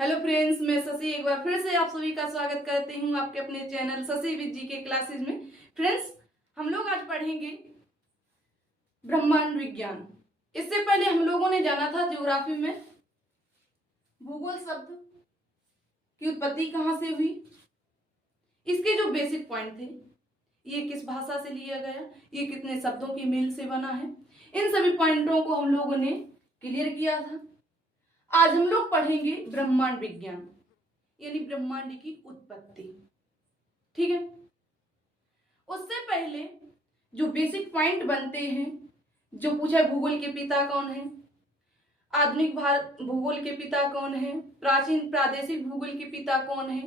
Hello friends, मैं शशि एक बार फिर से आप सभी का स्वागत करती हूँ आपके अपने चैनल शशि विद जी के क्लासेज में। फ्रेंड्स, हम लोग आज पढ़ेंगे ब्रह्मांड विज्ञान। इससे पहले हम लोगों ने जाना था ज्योग्राफी में भूगोल शब्द की उत्पत्ति कहाँ से हुई, इसके जो बेसिक पॉइंट थे, ये किस भाषा से लिया गया, ये कितने शब्दों की मेल से बना है, इन सभी पॉइंटों को हम लोगों ने क्लियर किया था। आज हम लोग पढ़ेंगे ब्रह्मांड विज्ञान यानी ब्रह्मांड की उत्पत्ति। ठीक है, उससे पहले जो बेसिक पॉइंट बनते हैं, जो पूछा भूगोल के पिता कौन है, आधुनिक भारत भूगोल के पिता कौन है, प्राचीन प्रादेशिक भूगोल के पिता कौन है,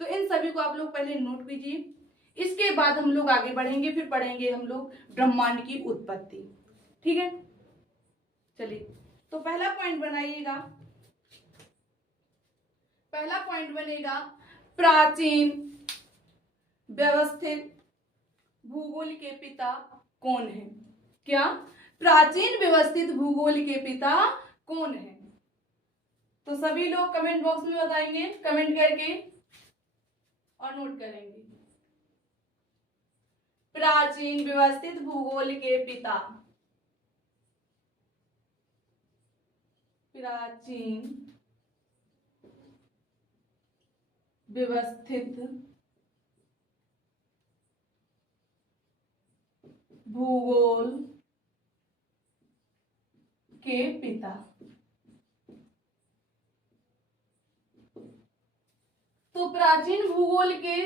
तो इन सभी को आप लोग पहले नोट कीजिए। इसके बाद हम लोग आगे बढ़ेंगे, फिर पढ़ेंगे हम लोग ब्रह्मांड की उत्पत्ति। ठीक है, चलिए तो पहला पॉइंट बनाइएगा। पहला पॉइंट बनेगा प्राचीन व्यवस्थित भूगोल के पिता कौन है। क्या? प्राचीन व्यवस्थित भूगोल के पिता कौन है? तो सभी लोग कमेंट बॉक्स में बताएंगे, कमेंट करके और नोट करेंगे। प्राचीन व्यवस्थित भूगोल के पिता, प्राचीन व्यवस्थित भूगोल के पिता। तो प्राचीन भूगोल के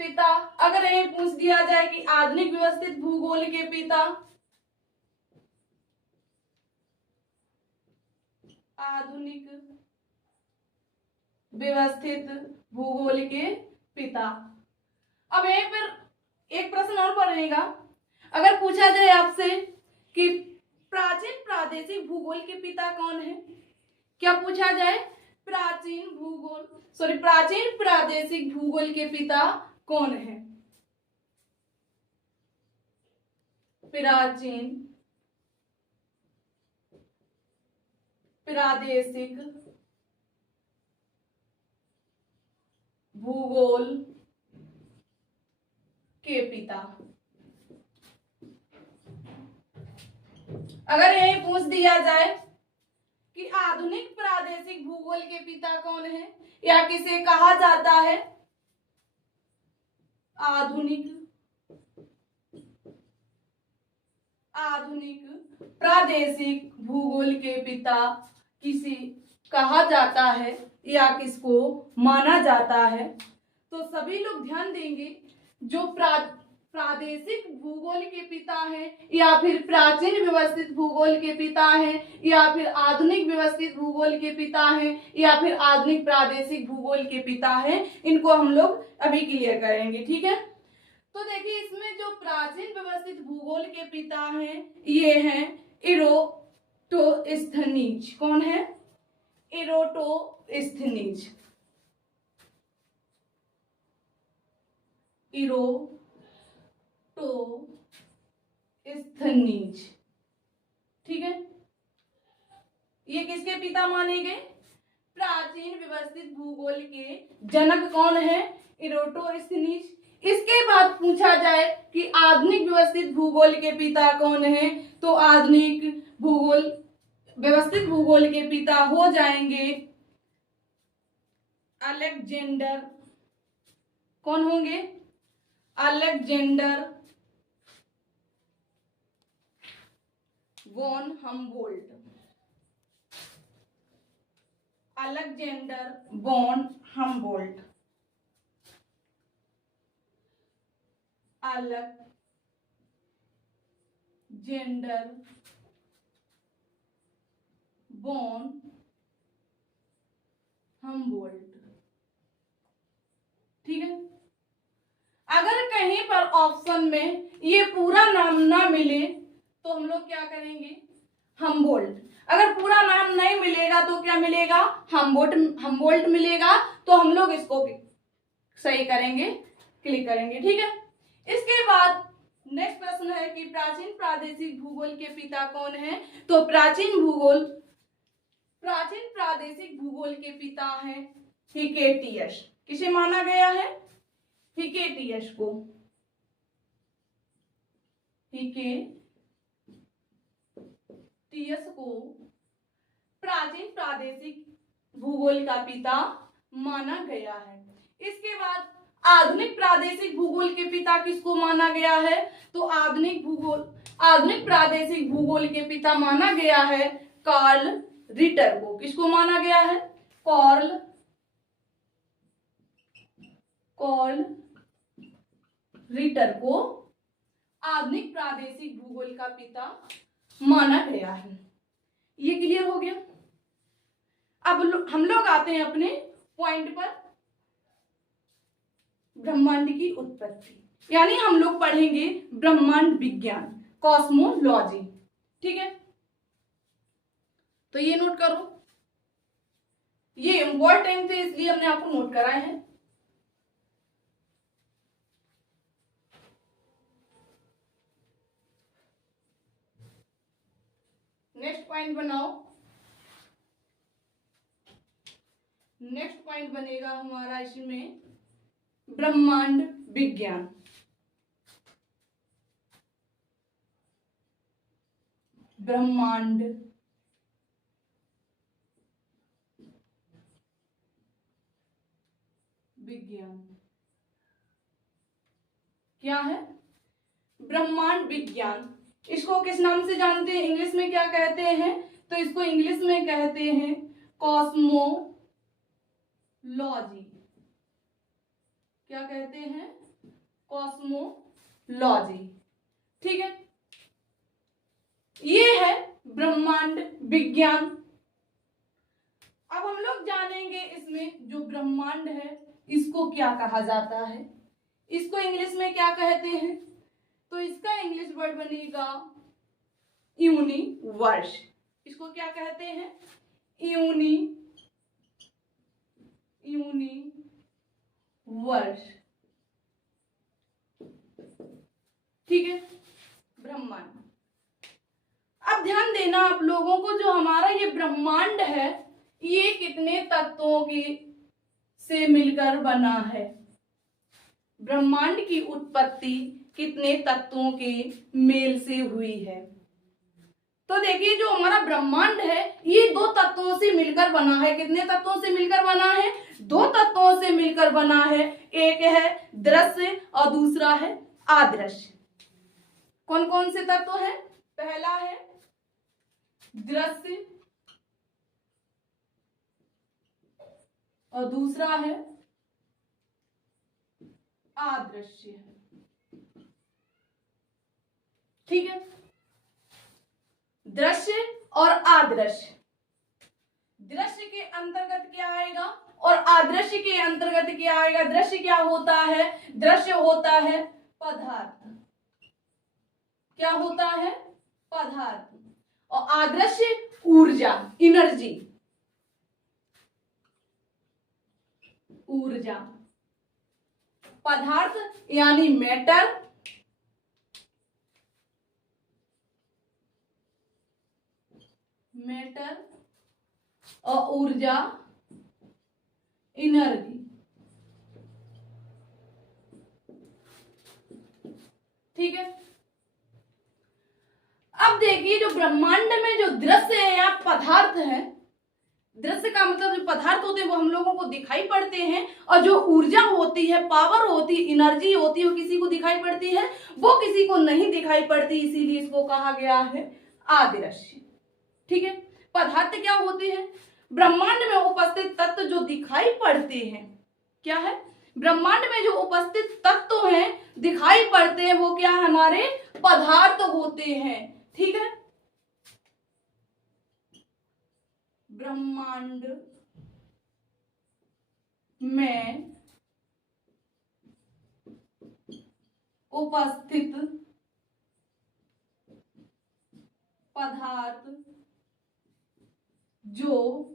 पिता, अगर ये पूछ दिया जाए कि आधुनिक व्यवस्थित भूगोल के पिता, आधुनिक व्यवस्थित भूगोल के पिता। अब यहीं पर एक प्रश्न और पड़ेगा, अगर पूछा जाए आपसे कि प्राचीन प्रादेशिक भूगोल के पिता कौन है, क्या पूछा जाए? प्राचीन प्रादेशिक भूगोल के पिता कौन है? प्राचीन प्रादेशिक भूगोल के पिता। अगर यही पूछ दिया जाए कि आधुनिक प्रादेशिक भूगोल के पिता कौन है, या किसे कहा जाता है आधुनिक प्रादेशिक भूगोल के पिता किसे कहा जाता है या किसको माना जाता है, तो सभी लोग ध्यान देंगे। जो प्रादेशिक भूगोल के पिता है, या फिर प्राचीन व्यवस्थित भूगोल के पिता है, या फिर आधुनिक व्यवस्थित भूगोल के पिता है, या फिर आधुनिक प्रादेशिक भूगोल के पिता है, इनको हम लोग अभी क्लियर करेंगे। ठीक है, तो देखिए इसमें जो प्राचीन व्यवस्थित भूगोल के पिता हैं, ये हैं इरोटोस्थनीज। कौन है? इरोटोस्थनीज। इरोटोस्थनीज। ठीक है, ये किसके पिता माने गए? प्राचीन व्यवस्थित भूगोल के जनक कौन है? इरोटोस्थनीज। इसके बाद पूछा जाए कि आधुनिक व्यवस्थित भूगोल के पिता कौन है, तो आधुनिक व्यवस्थित भूगोल के पिता हो जाएंगे अलेक्जेंडर। कौन होंगे? Alexander von Humboldt. Alexander von Humboldt. Alexander von Humboldt. ठीक है, अगर कहीं पर ऑप्शन में ये पूरा नाम ना मिले तो हम लोग क्या करेंगे? हम्बोल्ट। अगर पूरा नाम नहीं मिलेगा तो क्या मिलेगा? हम्बोल्ट मिलेगा। तो हम लोग इसको सही करेंगे, क्लिक करेंगे। ठीक है, इसके बाद नेक्स्ट प्रश्न है कि प्राचीन प्रादेशिक भूगोल के पिता कौन है। तो प्राचीन प्राचीन प्रादेशिक भूगोल के पिता हैं हिकेटियस। किसे माना गया है? हिकेटियस को। हिकेटियस को प्राचीन प्रादेशिक भूगोल का पिता माना गया है। इसके बाद आधुनिक प्रादेशिक भूगोल के पिता किसको माना गया है? तो आधुनिक प्रादेशिक भूगोल के पिता माना गया है कार्ल रिटर को। किसको माना गया है? कार्ल रिटर को आधुनिक प्रादेशिक भूगोल का पिता माना गया है। ये क्लियर हो गया। अब हम लोग आते हैं अपने पॉइंट पर, ब्रह्मांड की उत्पत्ति, यानी हम लोग पढ़ेंगे ब्रह्मांड विज्ञान, कॉस्मोलॉजी। ठीक है, तो ये नोट करो, ये इम्पोर्टेंट है इसलिए हमने आपको नोट कराए हैं। नेक्स्ट पॉइंट बनाओ। नेक्स्ट पॉइंट बनेगा हमारा इसमें ब्रह्मांड विज्ञान। ब्रह्मांड विज्ञान क्या है? ब्रह्मांड विज्ञान, इसको किस नाम से जानते हैं? इंग्लिश में क्या कहते हैं? तो इसको इंग्लिश में कहते हैं कॉस्मोलॉजी। क्या कहते हैं? कॉस्मोलॉजी। ठीक है, ये है ब्रह्मांड विज्ञान। अब हम लोग जानेंगे इसमें जो ब्रह्मांड है इसको क्या कहा जाता है, इसको इंग्लिश में क्या कहते हैं? तो इसका इंग्लिश वर्ड बनेगा यूनिवर्स। इसको क्या कहते हैं? यूनिवर्स। ठीक है, ब्रह्मांड। अब ध्यान देना आप लोगों को, जो हमारा ये ब्रह्मांड है ये कितने तत्वों के से मिलकर बना है? ब्रह्मांड की उत्पत्ति कितने तत्वों के मेल से हुई है? तो देखिए, जो हमारा ब्रह्मांड है ये दो तत्वों से मिलकर बना है। कितने तत्वों से मिलकर बना है? दो तत्वों से मिलकर बना है। एक है दृश्य और दूसरा है अदृश्य। कौन कौन से तत्व है? पहला है दृश्य और दूसरा है अदृश्य। ठीक है, दृश्य और अदृश्य। दृश्य के अंतर्गत क्या आएगा और अदृश्य के अंतर्गत क्या आएगा? दृश्य क्या होता है? दृश्य होता है पदार्थ। क्या होता है? पदार्थ। और अदृश्य ऊर्जा, एनर्जी, ऊर्जा। पदार्थ यानी मैटर, और ऊर्जा एनर्जी। ठीक है, अब देखिए जो ब्रह्मांड में जो दृश्य है या पदार्थ है, दृश्य का मतलब जो पदार्थ होते हैं वो हम लोगों को दिखाई पड़ते हैं, और जो ऊर्जा होती है, पावर होती है, एनर्जी होती है, वो किसी को दिखाई पड़ती है, वो किसी को नहीं दिखाई पड़ती, इसीलिए इसको कहा गया है अदृश्य। ठीक है, पदार्थ क्या होते हैं? ब्रह्मांड में उपस्थित तत्व जो दिखाई पड़ते हैं। क्या है? ब्रह्मांड में जो उपस्थित तत्व हैं, दिखाई पड़ते हैं, वो क्या हमारे पदार्थ होते हैं। ठीक है, ब्रह्मांड में उपस्थित पदार्थ जो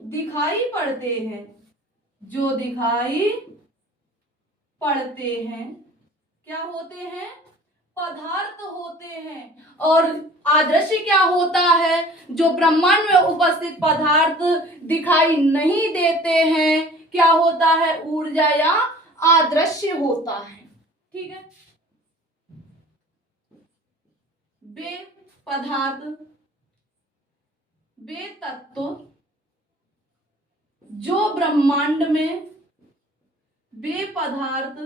दिखाई पड़ते हैं, जो दिखाई पड़ते हैं, क्या होते हैं? पदार्थ होते हैं और अदृश्य क्या होता है, जो ब्रह्मांड में उपस्थित पदार्थ दिखाई नहीं देते हैं, क्या होता है, ऊर्जा या अदृश्य होता है। ठीक है, वे पदार्थ, वे तत्व जो ब्रह्मांड में, वे पदार्थ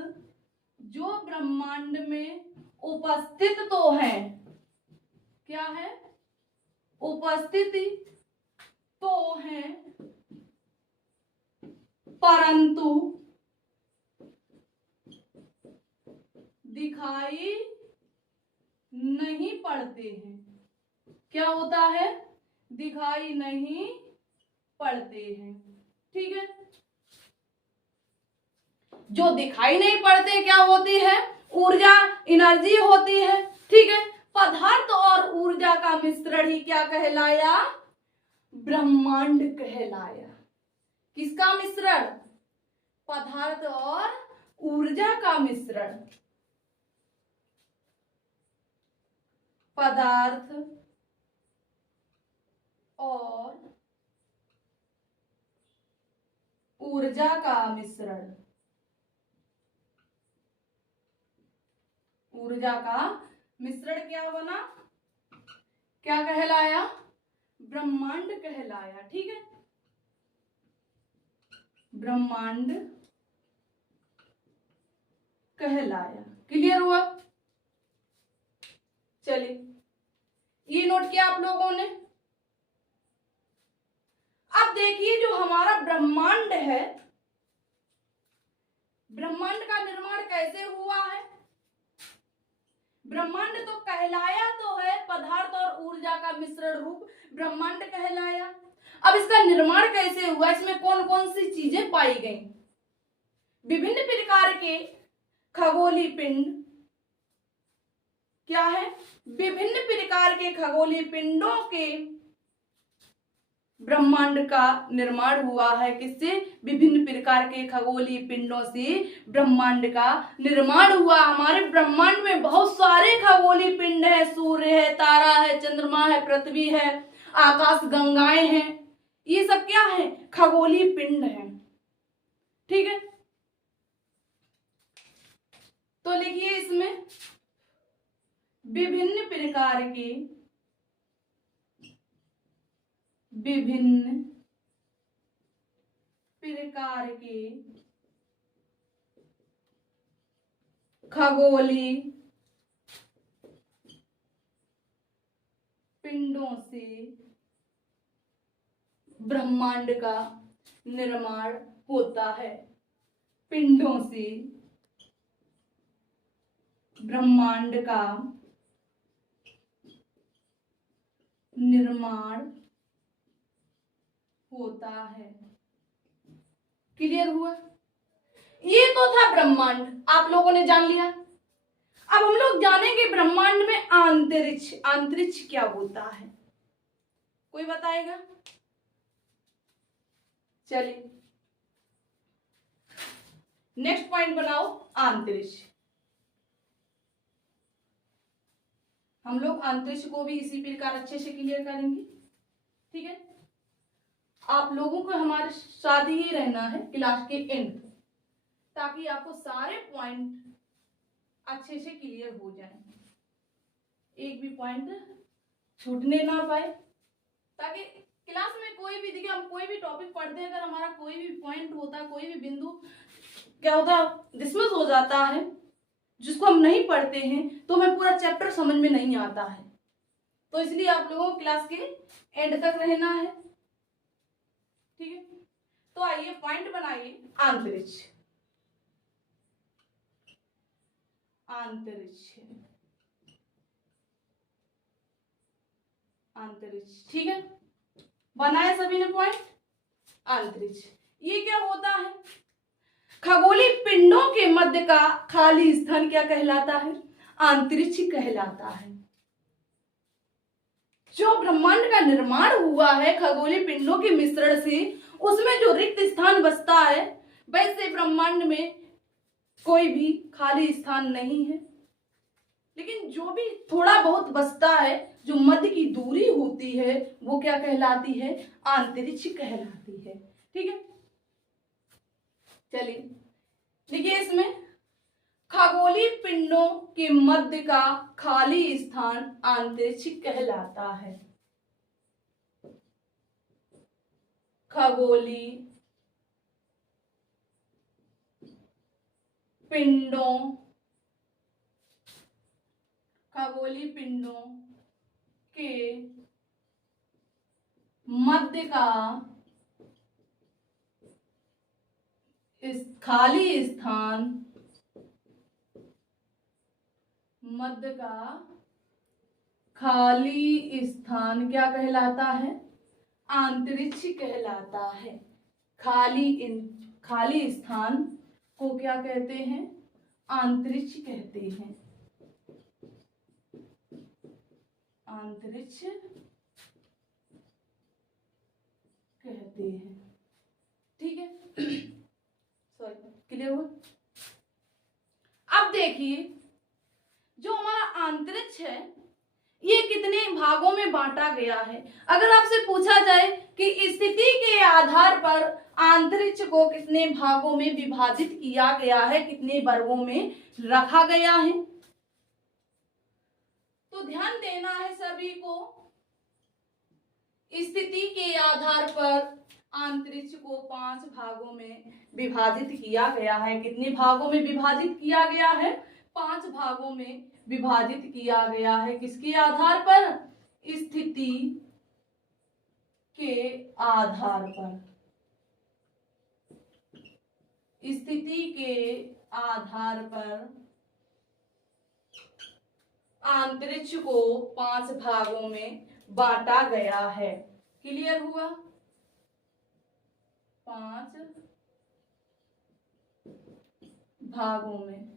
जो ब्रह्मांड में उपस्थित तो है, क्या है, उपस्थिति तो है, परंतु दिखाई नहीं पड़ते हैं। क्या होता है, दिखाई नहीं पड़ते हैं। ठीक है, जो दिखाई नहीं पड़ते क्या होती है, ऊर्जा, एनर्जी होती है। ठीक है, पदार्थ और ऊर्जा का मिश्रण ही क्या कहलाया, ब्रह्मांड कहलाया। किसका मिश्रण, पदार्थ और ऊर्जा का मिश्रण। पदार्थ और ऊर्जा का मिश्रण, ऊर्जा का मिश्रण क्या बना, क्या कहलाया, ब्रह्मांड कहलाया। ठीक है, ब्रह्मांड कहलाया। क्लियर हुआ, चलिए ये नोट किया आप लोगों ने। अब देखिए जो हमारा ब्रह्मांड है, ब्रह्मांड का निर्माण कैसे हुआ है, ब्रह्मांड तो कहलाया तो है पदार्थ और ऊर्जा का मिश्रण रूप ब्रह्मांड कहलाया। अब इसका निर्माण कैसे हुआ, इसमें कौन कौन सी चीजें पाई गई, विभिन्न प्रकार के खगोलीय पिंड, क्या है, विभिन्न प्रकार के खगोलीय पिंडों के ब्रह्मांड का निर्माण हुआ है। किससे, विभिन्न प्रकार के खगोलीय पिंडों से ब्रह्मांड का निर्माण हुआ। हमारे ब्रह्मांड में बहुत सारे खगोलीय पिंड है, सूर्य है, तारा है, चंद्रमा है, पृथ्वी है, आकाश गंगाएं हैं, ये सब क्या है, खगोलीय पिंड है। ठीक है, तो लिखिए इसमें विभिन्न प्रकार के, विभिन्न प्रकार के खगोलीय पिंडों से ब्रह्मांड का निर्माण होता है। पिंडों से ब्रह्मांड का निर्माण होता है। क्लियर हुआ, ये तो था ब्रह्मांड, आप लोगों ने जान लिया। अब हम लोग जानेंगे ब्रह्मांड में अंतरिक्ष, अंतरिक्ष क्या होता है, कोई बताएगा, चलिए नेक्स्ट पॉइंट बनाओ, अंतरिक्ष। हम लोग अंतरिक्ष को भी इसी प्रकार अच्छे से क्लियर करेंगे। ठीक है, आप लोगों को हमारे साथ ही रहना है क्लास के एंड, ताकि आपको सारे पॉइंट अच्छे से क्लियर हो जाए, एक भी पॉइंट छूटने ना पाए, ताकि क्लास में कोई भी, देखिए हम कोई भी टॉपिक पढ़ते हैं, अगर हमारा कोई भी पॉइंट होता है, कोई भी बिंदु क्या होता है, डिसमिस हो जाता है, जिसको हम नहीं पढ़ते हैं, तो हमें पूरा चैप्टर समझ में नहीं आता है। तो इसलिए आप लोगों को क्लास के एंड तक रहना है। ठीक है, तो आइए पॉइंट बनाइए, अंतरिक्ष, अंतरिक्ष, अंतरिक्ष। ठीक है, बनाया सभी ने पॉइंट, अंतरिक्ष ये क्या होता है, खगोलीय पिंडों के मध्य का खाली स्थान क्या कहलाता है, अंतरिक्ष कहलाता है। जो ब्रह्मांड का निर्माण हुआ है खगोलीय पिंडों के मिश्रण से, उसमें जो रिक्त स्थान बचता है, वैसे ब्रह्मांड में कोई भी खाली स्थान नहीं है। लेकिन लेकिन जो भी थोड़ा बहुत बचता है, जो मध्य की दूरी होती है, वो क्या कहलाती है? अंतरिक्ष कहलाती है। ठीक है, चलिए देखिए इसमें खगोलीय पिंडों के मध्य का खाली स्थान अंतरिक्ष कहलाता है। खगोलीय पिंडों के मध्य का इस खाली स्थान, मध्य का खाली स्थान क्या कहलाता है? अंतरिक्ष कहलाता है। खाली स्थान को क्या कहते हैं? अंतरिक्ष कहते हैं। अंतरिक्ष कहते हैं। ठीक है, सॉरी, क्लियर हुआ? अब देखिए जो हमारा अंतरिक्ष है ये कितने भागों में बांटा गया है। अगर आपसे पूछा जाए कि स्थिति के आधार पर अंतरिक्ष को कितने भागों में विभाजित किया गया है, कितने वर्गों में रखा गया है, तो ध्यान देना है सभी को। स्थिति के आधार पर अंतरिक्ष को 5 भागों में विभाजित किया गया है। कितने भागों में विभाजित किया गया है? 5 भागों में विभाजित किया गया है। किसके आधार पर? स्थिति के आधार पर। स्थिति के आधार पर अंतरिक्ष को 5 भागों में बांटा गया है। क्लियर हुआ? 5 भागों में।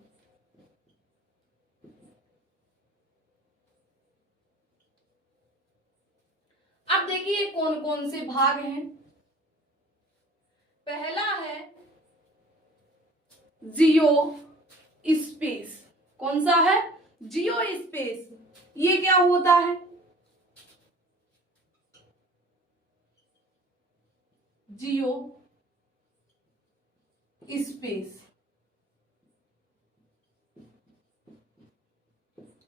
अब देखिए कौन कौन से भाग हैं। पहला है जियो स्पेस। कौन सा है? जियो स्पेस। ये क्या होता है? जियो स्पेस।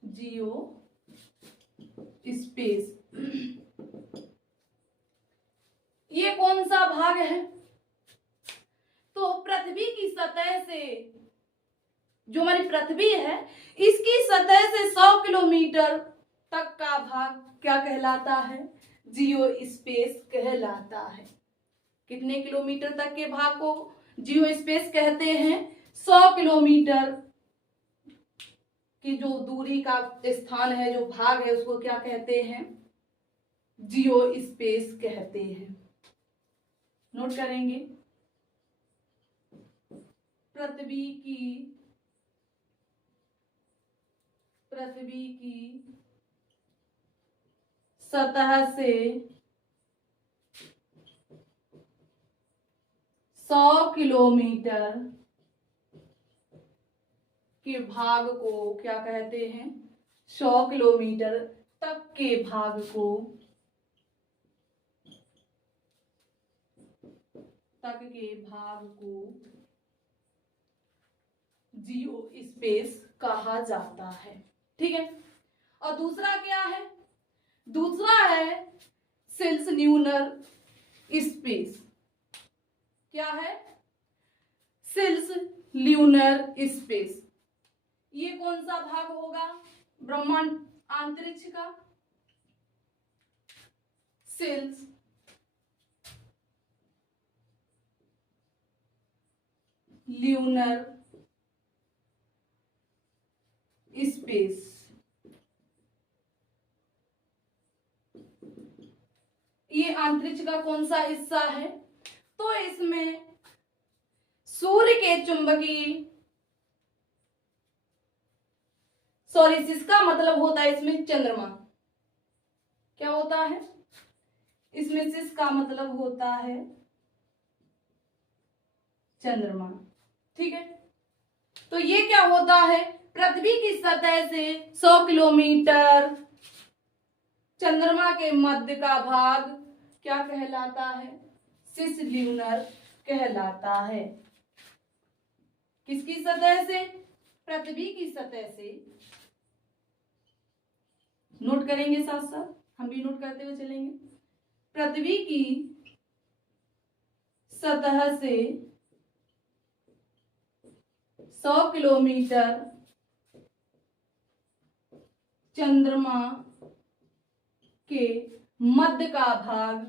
जियो स्पेस ये कौन सा भाग है? तो पृथ्वी की सतह से, जो हमारी पृथ्वी है इसकी सतह से 100 किलोमीटर तक का भाग क्या कहलाता है? जियो स्पेस कहलाता है। कितने किलोमीटर तक के भाग को जियो स्पेस कहते हैं? 100 किलोमीटर की जो दूरी का स्थान है, जो भाग है, उसको क्या कहते हैं? जियो स्पेस कहते हैं। नोट करेंगे। पृथ्वी की सतह से 100 किलोमीटर के भाग को क्या कहते हैं? 100 किलोमीटर तक के भाग को जियो स्पेस कहा जाता है। ठीक है, और दूसरा क्या है? दूसरा है सेल्स ल्यूनर स्पेस। क्या है? Cislunar space. ये कौन सा भाग होगा ब्रह्मांड अंतरिक्ष का? Cislunar space. ये अंतरिक्ष का कौन सा हिस्सा है? तो इसमें सूर्य के चुंबकीय, सॉरी, जिसका मतलब होता है इसमें चंद्रमा। क्या होता है? इसमें जिसका मतलब होता है चंद्रमा। ठीक है, तो ये क्या होता है? पृथ्वी की सतह से 100 किलोमीटर चंद्रमा के मध्य का भाग क्या कहलाता है? सिसल्यूनर कहलाता है। किसकी सतह से? पृथ्वी की सतह से। नोट करेंगे साथ साथ, हम भी नोट करते हुए चलेंगे। पृथ्वी की सतह से 100 किलोमीटर चंद्रमा के मध्य का भाग,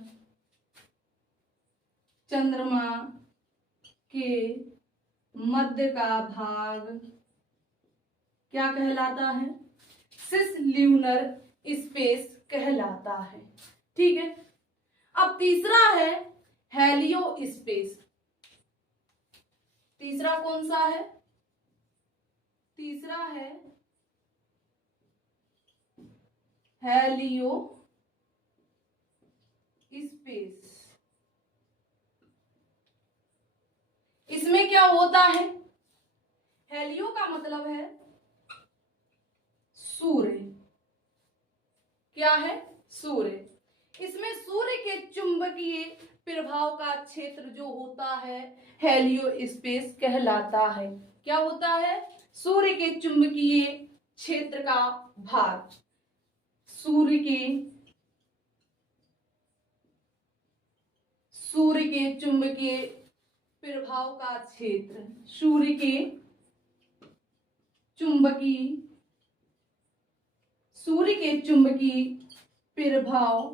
चंद्रमा के मध्य का भाग क्या कहलाता है? सिसल्यूनर स्पेस कहलाता है। ठीक है। अब तीसरा है हेलियो स्पेस। तीसरा कौन सा है? तीसरा है हेलियो स्पेस। इसमें क्या होता है? हेलियो का मतलब है सूर्य। क्या है? सूर्य। इसमें सूर्य के चुंबकीय प्रभाव का क्षेत्र जो होता है हेलियो स्पेस कहलाता है। क्या होता है? सूर्य के चुंबकीय क्षेत्र का भाग, सूर्य के चुंबकीय प्रभाव का क्षेत्र, सूर्य के चुंबकीय प्रभाव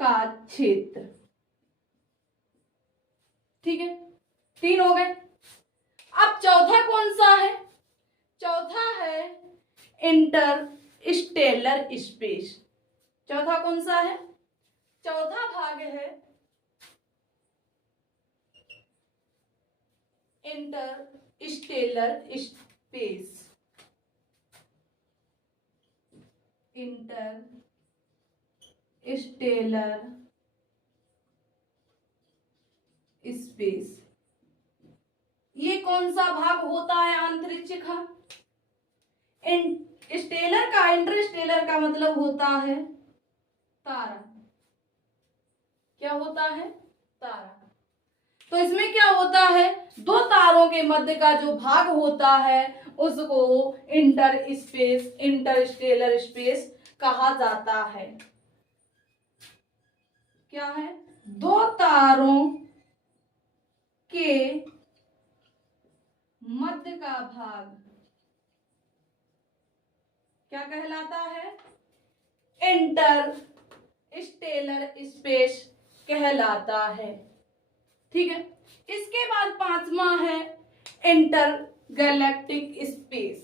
का क्षेत्र। ठीक है, 3 हो गए। अब चौथा कौन सा है? चौथा है इंटरस्टेलर स्पेस। चौथा कौन सा है? चौथा भाग है इंटरस्टेलर स्पेस। इंटरस्टेलर स्पेस ये कौन सा भाग होता है अंतरिक्ष का? स्टेलर का, इंटरस्टेलर का मतलब होता है तारा। क्या होता है? तारा। तो इसमें क्या होता है? 2 तारों के मध्य का जो भाग होता है उसको इंटरस्टेलर स्पेस कहा जाता है। क्या है? 2 तारों के मध्य का भाग क्या कहलाता है? इंटरस्टेलर स्पेस कहलाता है। ठीक है। इसके बाद 5वां है इंटरगैलेक्टिक स्पेस।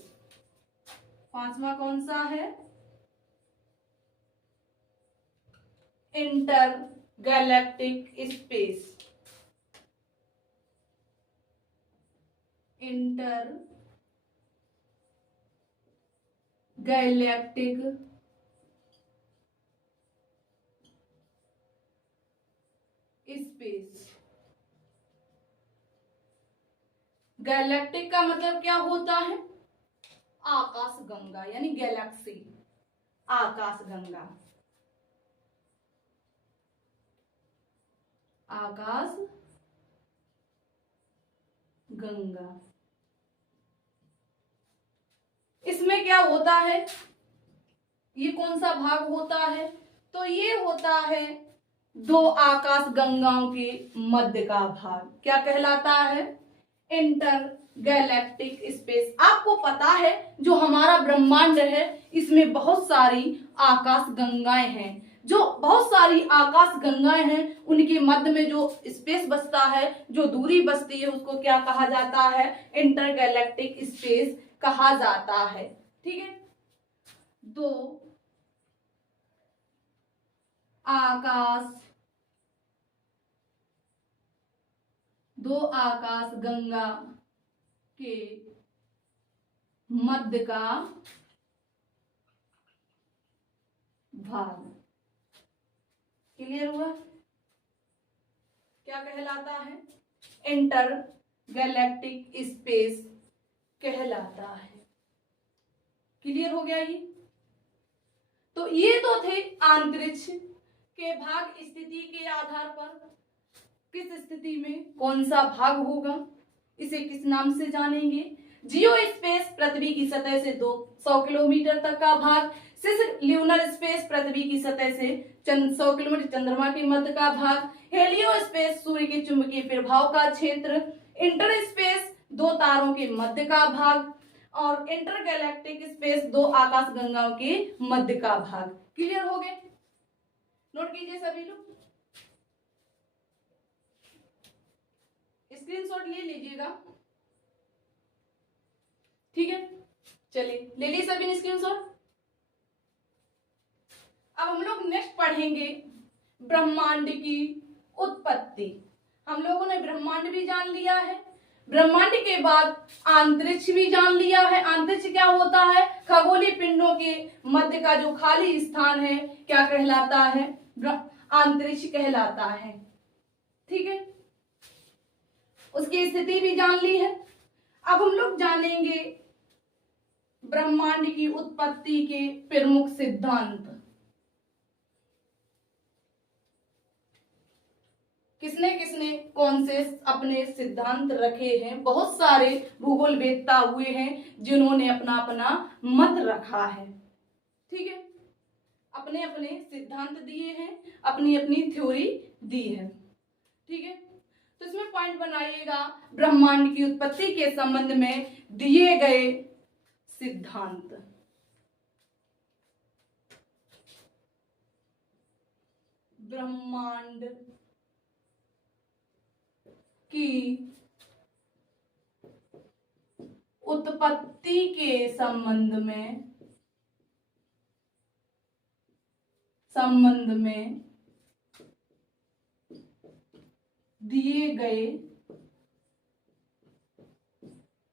5वां कौन सा है? Intergalactic space. Intergalactic space. Galactic का मतलब क्या होता है? आकाश गंगा, यानी गैलेक्सी, आकाश गंगा। आकाश गंगा। इसमें क्या होता है? ये कौन सा भाग होता है? तो ये होता है 2 आकाश गंगाओं के मध्य का भाग। क्या कहलाता है? Intergalactic space. आपको पता है जो हमारा ब्रह्मांड है इसमें बहुत सारी आकाश गंगाएं हैं। जो बहुत सारी आकाश गंगाएं हैं उनके मध्य में जो स्पेस बचता है, जो दूरी बचती है, उसको क्या कहा जाता है? इंटरगैलेक्टिक स्पेस कहा जाता है। ठीक है। 2 आकाश गंगा के मध्य का भाग। क्लियर हुआ? क्या कहलाता है? इंटरगैलेक्टिक स्पेस कहलाता है। क्लियर हो गया ये? तो ये तो थे अंतरिक्ष के भाग स्थिति के आधार पर किस स्थिति में कौन सा भाग होगा, इसे किस नाम से जानेंगे। जियो स्पेस पृथ्वी की सतह से 200 किलोमीटर तक का भाग, सिस ल्यूनर स्पेस पृथ्वी की सतह से 100 किलोमीटर चंद्रमा के मध्य का भाग, हेलियो स्पेस सूर्य के चुंबकीय प्रभाव का क्षेत्र, इंटर स्पेस 2 तारों के मध्य का भाग और इंटरगैलेक्टिक स्पेस 2 आकाश गंगाओं के मध्य का भाग। क्लियर हो गए? नोट कीजिए सभी लोग, स्क्रीनशॉट ले लीजिएगा। ठीक है, चलिए ले ली सभी ने स्क्रीनशॉट। अब हम लोग नेक्स्ट पढ़ेंगे ब्रह्मांड की उत्पत्ति। हम लोगों ने ब्रह्मांड भी जान लिया है, ब्रह्मांड के बाद अंतरिक्ष भी जान लिया है। अंतरिक्ष क्या होता है? खगोलीय पिंडों के मध्य का जो खाली स्थान है क्या कहलाता है? अंतरिक्ष कहलाता है। ठीक है, उसकी स्थिति भी जान ली है। अब हम लोग जानेंगे ब्रह्मांड की उत्पत्ति के प्रमुख सिद्धांत। किसने किसने कौन से अपने सिद्धांत रखे हैं? बहुत सारे भूगोलवेत्ता हुए हैं जिन्होंने अपना अपना मत रखा है। ठीक है, अपने अपने सिद्धांत दिए हैं, अपनी अपनी थ्योरी दी है। ठीक है, तो इसमें पॉइंट बनाइएगा ब्रह्मांड की उत्पत्ति के संबंध में दिए गए सिद्धांत। ब्रह्मांड की उत्पत्ति के संबंध में दिए गए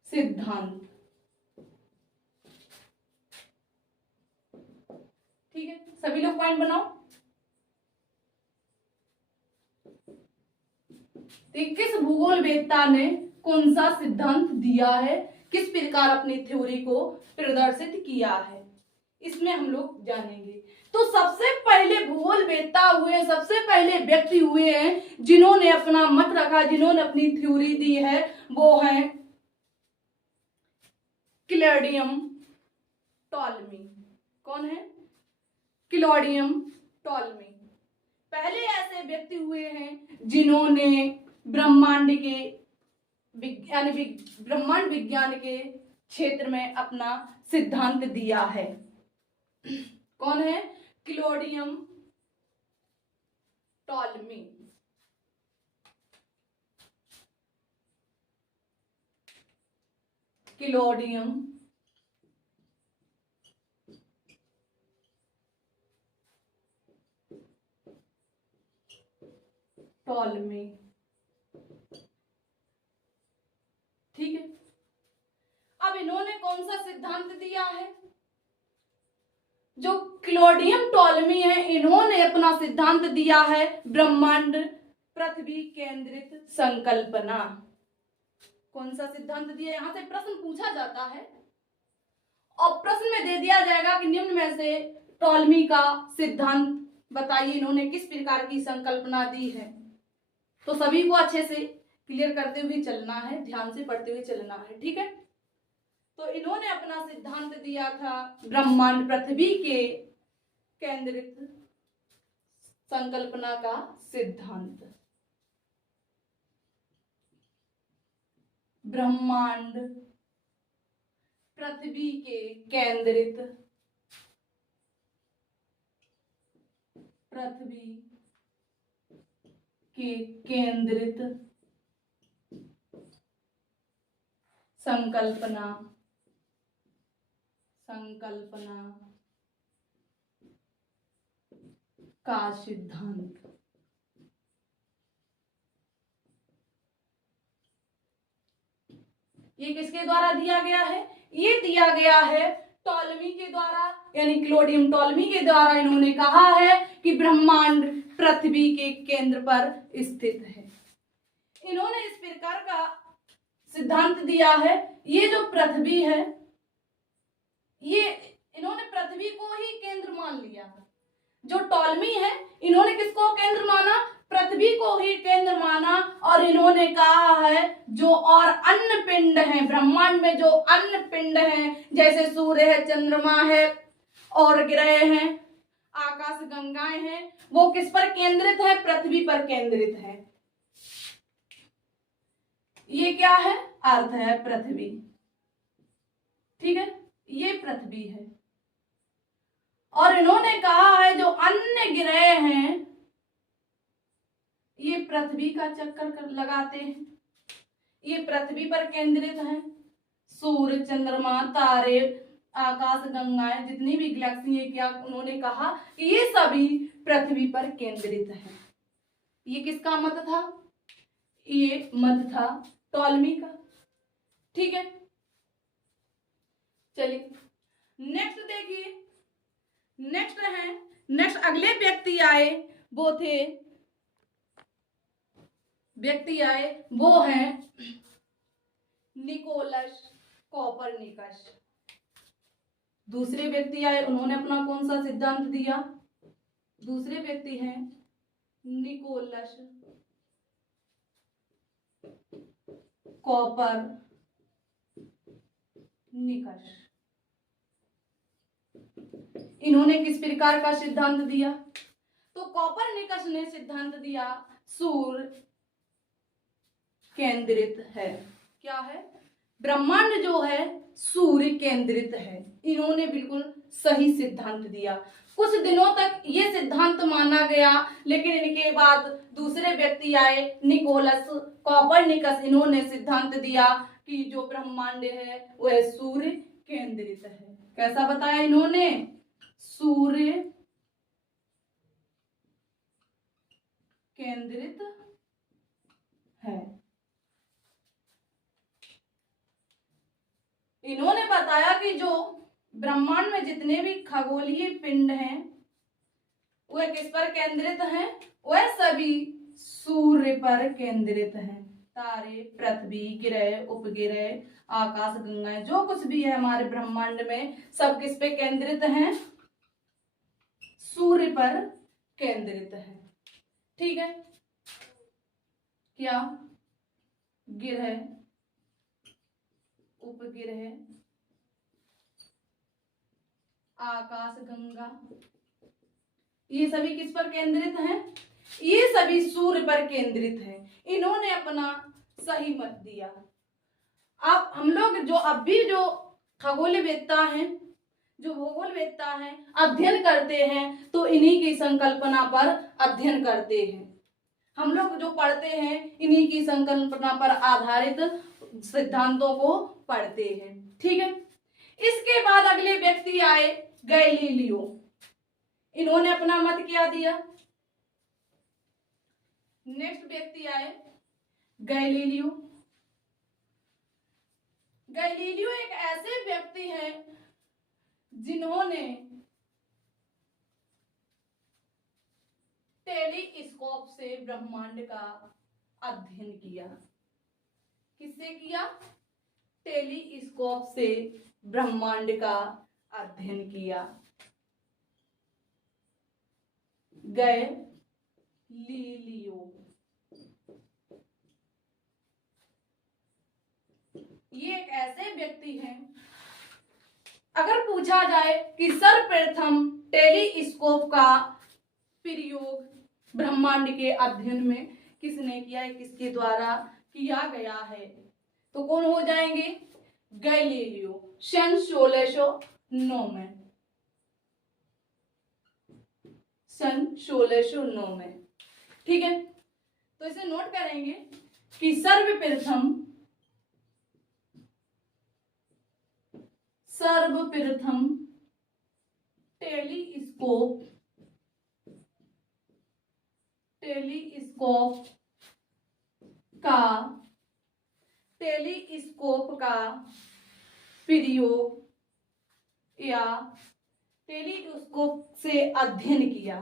सिद्धांत। ठीक है, सभी लोग पॉइंट बनाओ। किस भूगोलवेत्ता ने कौन सा सिद्धांत दिया है, किस प्रकार अपनी थ्योरी को प्रदर्शित किया है, इसमें हम लोग जानेंगे। तो सबसे पहले भूगोलवेत्ता हुए, सबसे पहले व्यक्ति हुए हैं जिन्होंने अपना मत रखा, जिन्होंने अपनी थ्योरी दी है, वो हैं क्लॉडियम टॉलमी। कौन है? क्लॉडियम टॉलमी। पहले ऐसे व्यक्ति हुए हैं जिन्होंने ब्रह्मांड विज्ञान के क्षेत्र में अपना सिद्धांत दिया है। कौन है? क्लॉडियम टॉलमी। क्लॉडियम टॉलमी। ठीक है, अब इन्होंने कौन सा सिद्धांत दिया है? जो क्लॉडियम टॉलमी है, इन्होंने अपना सिद्धांत दिया है ब्रह्मांड पृथ्वी केंद्रित संकल्पना। कौन सा सिद्धांत दिया? यहां से प्रश्न पूछा जाता है और प्रश्न में दे दिया जाएगा कि निम्न में से टॉलमी का सिद्धांत बताइए, इन्होंने किस प्रकार की संकल्पना दी है। तो सभी को अच्छे से क्लियर करते हुए चलना है, ध्यान से पढ़ते हुए चलना है। ठीक है, तो इन्होंने अपना सिद्धांत दिया था ब्रह्मांड पृथ्वी के केंद्रित संकल्पना का सिद्धांत। ब्रह्मांड पृथ्वी के केंद्रित संकल्पना का सिद्धांत। ये किसके द्वारा दिया गया है? ये दिया गया है टॉलमी के द्वारा, यानी क्लॉडियम टॉलमी के द्वारा। इन्होंने कहा है कि ब्रह्मांड पृथ्वी के केंद्र पर स्थित है। इन्होंने इस प्रकार का सिद्धांत दिया है। ये जो पृथ्वी है, ये इन्होंने पृथ्वी को ही केंद्र मान लिया। जो टॉलमी है, इन्होंने किसको केंद्र माना? पृथ्वी को ही केंद्र माना। और इन्होंने कहा है जो और अन्य पिंड हैं ब्रह्मांड में, जो अन्य पिंड हैं जैसे सूर्य है, चंद्रमा है और ग्रह हैं, आकाश गंगाएं हैं, वो किस पर केंद्रित है? पृथ्वी पर केंद्रित है। ये क्या है? अर्थ है पृथ्वी। ठीक है, ये पृथ्वी है। और इन्होंने कहा है जो अन्य ग्रह हैं ये पृथ्वी का चक्कर लगाते हैं, ये पृथ्वी पर केंद्रित है। सूर्य, चंद्रमा, तारे, आकाश गंगाएं, जितनी भी गैलेक्सी है, क्या उन्होंने कहा कि ये सभी पृथ्वी पर केंद्रित है। ये किसका मत था? ये मत था टॉलमी का। ठीक है, चलिए नेक्स्ट देखिए। नेक्स्ट अगले व्यक्ति आए, वो हैं निकोलस कोपरनिकस। दूसरे व्यक्ति आए, उन्होंने अपना कौन सा सिद्धांत दिया? दूसरे व्यक्ति हैं निकोलस कोपरनिकस। इन्होंने किस प्रकार का सिद्धांत दिया? तो कोपरनिकस ने सिद्धांत दिया सूर्य केंद्रित है। क्या है? ब्रह्मांड जो है सूर्य केंद्रित है। इन्होंने बिल्कुल सही सिद्धांत दिया। कुछ दिनों तक ये सिद्धांत माना गया, लेकिन इनके बाद दूसरे व्यक्ति आए निकोलस कोपरनिकस। इन्होंने सिद्धांत दिया कि जो ब्रह्मांड है वह सूर्य केंद्रित है। कैसा बताया इन्होंने? सूर्य केंद्रित है। इन्होंने बताया कि जो ब्रह्मांड में जितने भी खगोलीय पिंड हैं वह किस पर केंद्रित हैं? वह सभी सूर्य पर केंद्रित हैं। तारे, पृथ्वी, ग्रह, उपग्रह, आकाश गंगाएं, जो कुछ भी है हमारे ब्रह्मांड में, सब किस पे केंद्रित हैं? सूर्य पर केंद्रित है। ठीक है, क्या? ग्रह, उपग्रह, आकाश गंगा, ये सभी किस पर केंद्रित हैं? ये सभी सूर्य पर केंद्रित हैं। इन्होंने अपना सही मत दिया। अब हम लोग अब भी जो खगोलवेत्ता हैं, जो भूगोलवेत्ता हैं, अध्ययन करते हैं तो इन्हीं की संकल्पना पर अध्ययन करते हैं। हम लोग जो पढ़ते हैं इन्हीं की संकल्पना पर आधारित सिद्धांतों को पढ़ते हैं। ठीक है, इसके बाद अगले व्यक्ति आए गैलीलियो। इन्होंने अपना मत क्या दिया? नेक्स्ट व्यक्ति आए गैलीलियो। गैलीलियो एक ऐसे व्यक्ति हैं जिन्होंने टेलीस्कोप से ब्रह्मांड का अध्ययन किया। किससे किया? टेलीस्कोप से ब्रह्मांड का अध्ययन किया। गैलीलियो ये एक ऐसे व्यक्ति हैं, अगर पूछा जाए कि सर्वप्रथम टेलीस्कोप का प्रयोग ब्रह्मांड के अध्ययन में किसने किया है, किसके द्वारा किया गया है, तो कौन हो जाएंगे? गैलीलियो, सन 1609 में। सन 1609 में। ठीक है, तो इसे नोट करेंगे कि सर्वप्रथम टेलीस्कोप का प्रयोग या टेलीस्कोप से अध्ययन किया।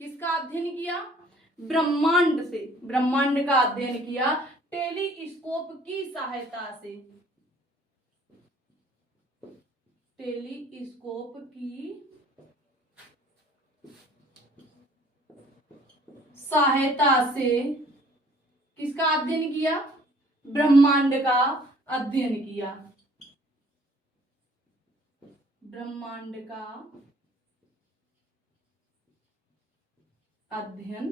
किसका अध्ययन किया? ब्रह्मांड का अध्ययन किया टेलीस्कोप की सहायता से, टेलीस्कोप की सहायता से किसका अध्ययन किया? ब्रह्मांड का अध्ययन किया, ब्रह्मांड का अध्ययन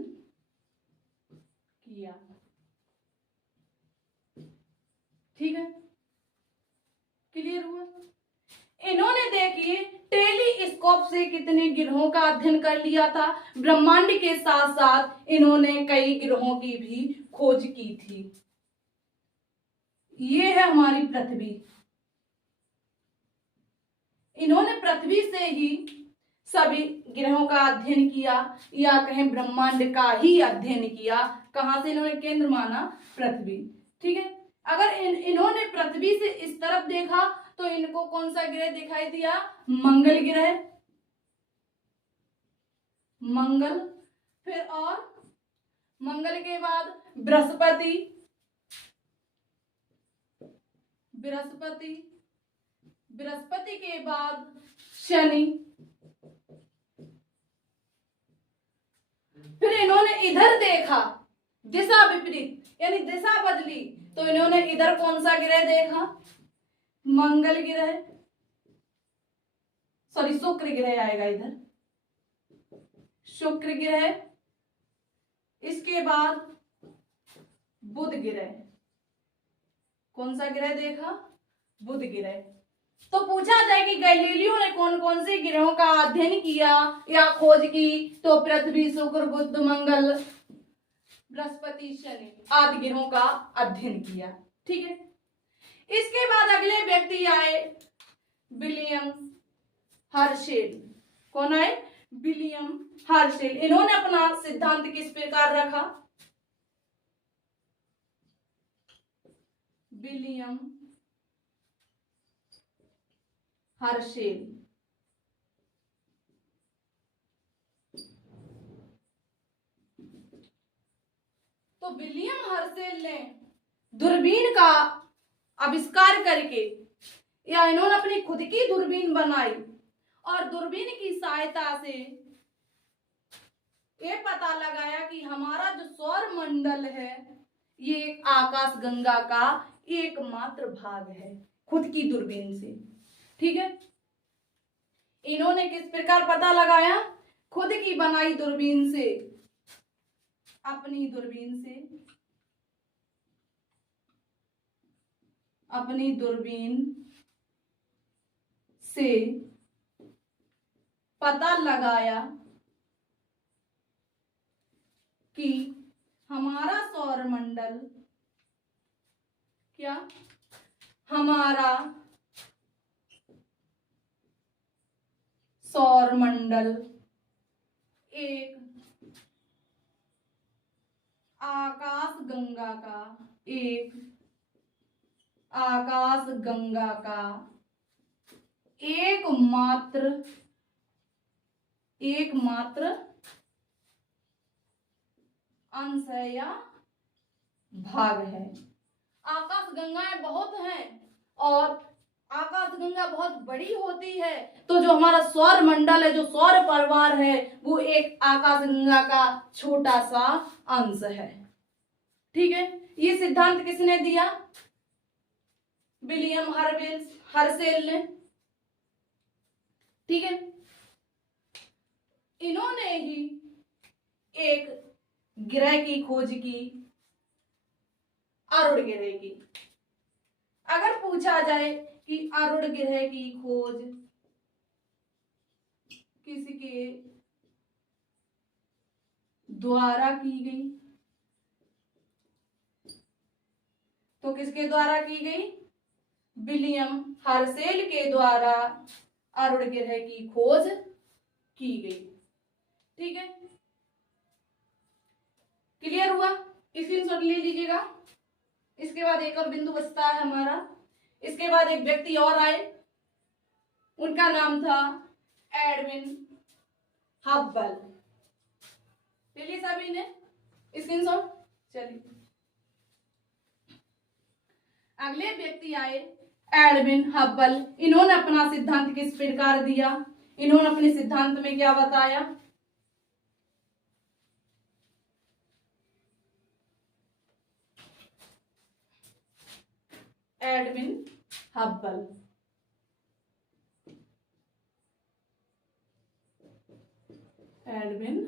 किया। ठीक है, क्लियर हुआ? इन्होंने देखिए टेलीस्कोप से कितने ग्रहों का अध्ययन कर लिया था। ब्रह्मांड के साथ साथ इन्होंने कई ग्रहों की भी खोज की थी। ये है हमारी पृथ्वी। इन्होंने पृथ्वी से ही सभी ग्रहों का अध्ययन किया, या कहें ब्रह्मांड का ही अध्ययन किया। कहां से इन्होंने केंद्र माना? पृथ्वी। ठीक है, अगर इन्होंने पृथ्वी से इस तरफ देखा तो इनको कौन सा ग्रह दिखाई दिया? मंगल ग्रह, मंगल। फिर और मंगल के बाद बृहस्पति, बृहस्पति, बृहस्पति के बाद शनि। फिर इन्होंने इधर देखा, दिशा विपरीत यानी दिशा बदली, तो इन्होंने इधर कौन सा ग्रह देखा? मंगल ग्रह, सॉरी शुक्र ग्रह आएगा इधर, शुक्र ग्रह। इसके बाद बुध ग्रह। कौन सा ग्रह देखा? बुध ग्रह। तो पूछा जाए कि गैलीलियो ने कौन कौन से ग्रहों का अध्ययन किया या खोज की, तो पृथ्वी, शुक्र, बुध, मंगल, बृहस्पति, शनि आदि ग्रहों का अध्ययन किया। ठीक है, इसके बाद अगले व्यक्ति आए विलियम हर्शेल। कौन आए? William Herschel. इन्होंने अपना सिद्धांत किस प्रकार रखा? William Herschel. तो विलियम हर्शेल ने दूरबीन का आविष्कार करके, या इन्होंने अपनी खुद की दूरबीन बनाई और दूरबीन की सहायता से ये पता लगाया कि हमारा जो सौर मंडल है ये एक आकाश गंगा का एकमात्र भाग है, खुद की दूरबीन से। ठीक है, इन्होंने किस प्रकार पता लगाया? खुद की बनाई दूरबीन से, अपनी दूरबीन से, अपनी दूरबीन से पता लगाया कि हमारा सौर मंडल, क्या हमारा सौर मंडल एक आकाश गंगा का, एक आकाश गंगा का एकमात्र अंश है या भाग है। आकाश गंगाएं बहुत हैं और आकाश गंगा बहुत बड़ी होती है, तो जो हमारा सौर मंडल है, जो सौर परिवार है, वो एक आकाश गंगा का छोटा सा अंश है। ठीक है, ये सिद्धांत किसने दिया? विलियम हर्शेल ने। ठीक है, इन्होंने ही एक ग्रह की खोज की, अरुण ग्रह की। अगर पूछा जाए कि अरुण ग्रह की खोज किसके द्वारा की गई, तो किसके द्वारा की गई? विलियम हर्शेल के द्वारा अरुण ग्रह की खोज की गई। ठीक है, क्लियर हुआ? स्क्रीनशॉट ले लीजिएगा। इसके बाद एक और बिंदु बचता है हमारा। इसके बाद एक व्यक्ति और आए, उनका नाम था एडविन हब्बल। ले लिए सभी ने स्क्रीनशॉट? चलिए, अगले व्यक्ति आए एडविन हब्बल। इन्होंने अपना सिद्धांत किस प्रकार दिया, इन्होंने अपने सिद्धांत में क्या बताया? Edwin Hubble. Edwin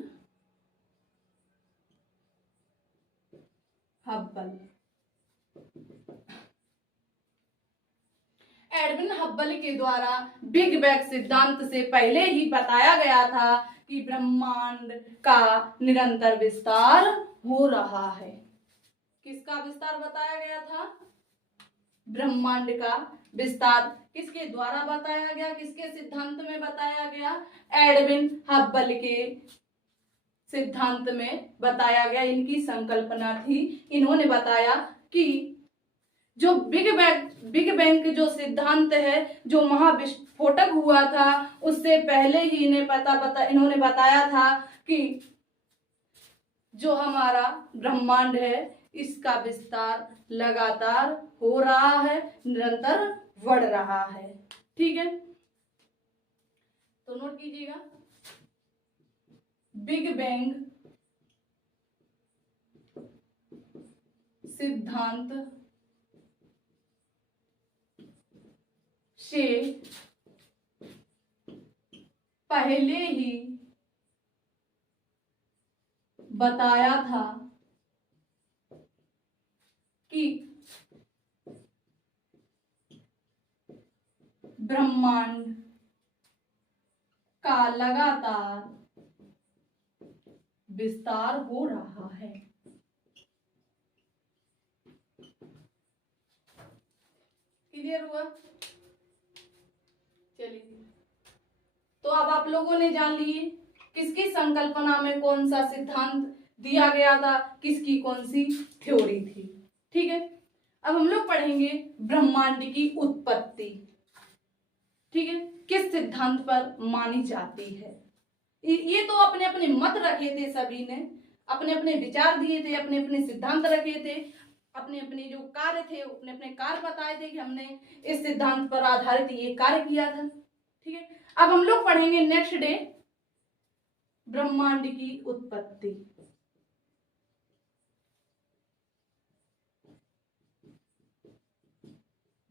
Hubble. Edwin Hubble के द्वारा बिग बैंग सिद्धांत से पहले ही बताया गया था कि ब्रह्मांड का निरंतर विस्तार हो रहा है। किसका विस्तार बताया गया था? ब्रह्मांड का विस्तार किसके द्वारा बताया गया, किसके सिद्धांत में बताया गया? एडविन हब्बल के सिद्धांत में बताया गया। इनकी संकल्पना थी। इन्होंने बताया कि जो बिग बैंग जो सिद्धांत है, जो महाविस्फोटक हुआ था, उससे पहले ही इन्होंने बताया था कि जो हमारा ब्रह्मांड है इसका विस्तार लगातार हो रहा है, निरंतर बढ़ रहा है। ठीक है, तो नोट कीजिएगा, बिग बैंग सिद्धांत से पहले ही बताया था कि ब्रह्मांड का लगातार विस्तार हो रहा है। क्लियर हुआ? चलिए, तो अब आप लोगों ने जान लिए किसकी संकल्पना में कौन सा सिद्धांत दिया गया था, किसकी कौन सी थ्योरी थी। ठीक है, अब हम लोग पढ़ेंगे ब्रह्मांड की उत्पत्ति। ठीक है, किस सिद्धांत पर मानी जाती है। ये तो अपने अपने मत रखे थे, सभी ने अपने अपने विचार दिए थे, अपने अपने सिद्धांत रखे थे, अपने अपने जो कार्य थे अपने अपने कार्य बताए थे कि हमने इस सिद्धांत पर आधारित ये कार्य किया था। ठीक है, अब हम लोग पढ़ेंगे नेक्स्ट डे ब्रह्मांड की उत्पत्ति।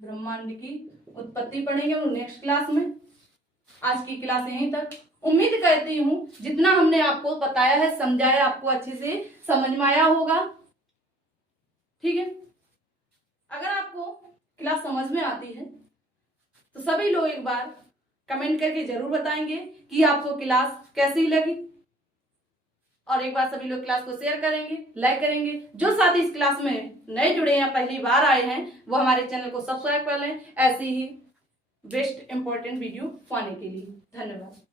ब्रह्मांड की उत्पत्ति पढ़ेंगे हम नेक्स्ट क्लास में। आज की क्लास यहीं तक। उम्मीद करती हूं जितना हमने आपको बताया है, समझाया, आपको अच्छे से समझ में आया होगा। ठीक है, अगर आपको क्लास समझ में आती है तो सभी लोग एक बार कमेंट करके जरूर बताएंगे कि आपको क्लास कैसी लगी, और एक बार सभी लोग क्लास को शेयर करेंगे, लाइक करेंगे। जो साथी इस क्लास में नए जुड़े हैं, पहली बार आए हैं, वो हमारे चैनल को सब्सक्राइब कर लें ऐसी ही बेस्ट इंपॉर्टेंट वीडियो पाने के लिए। धन्यवाद।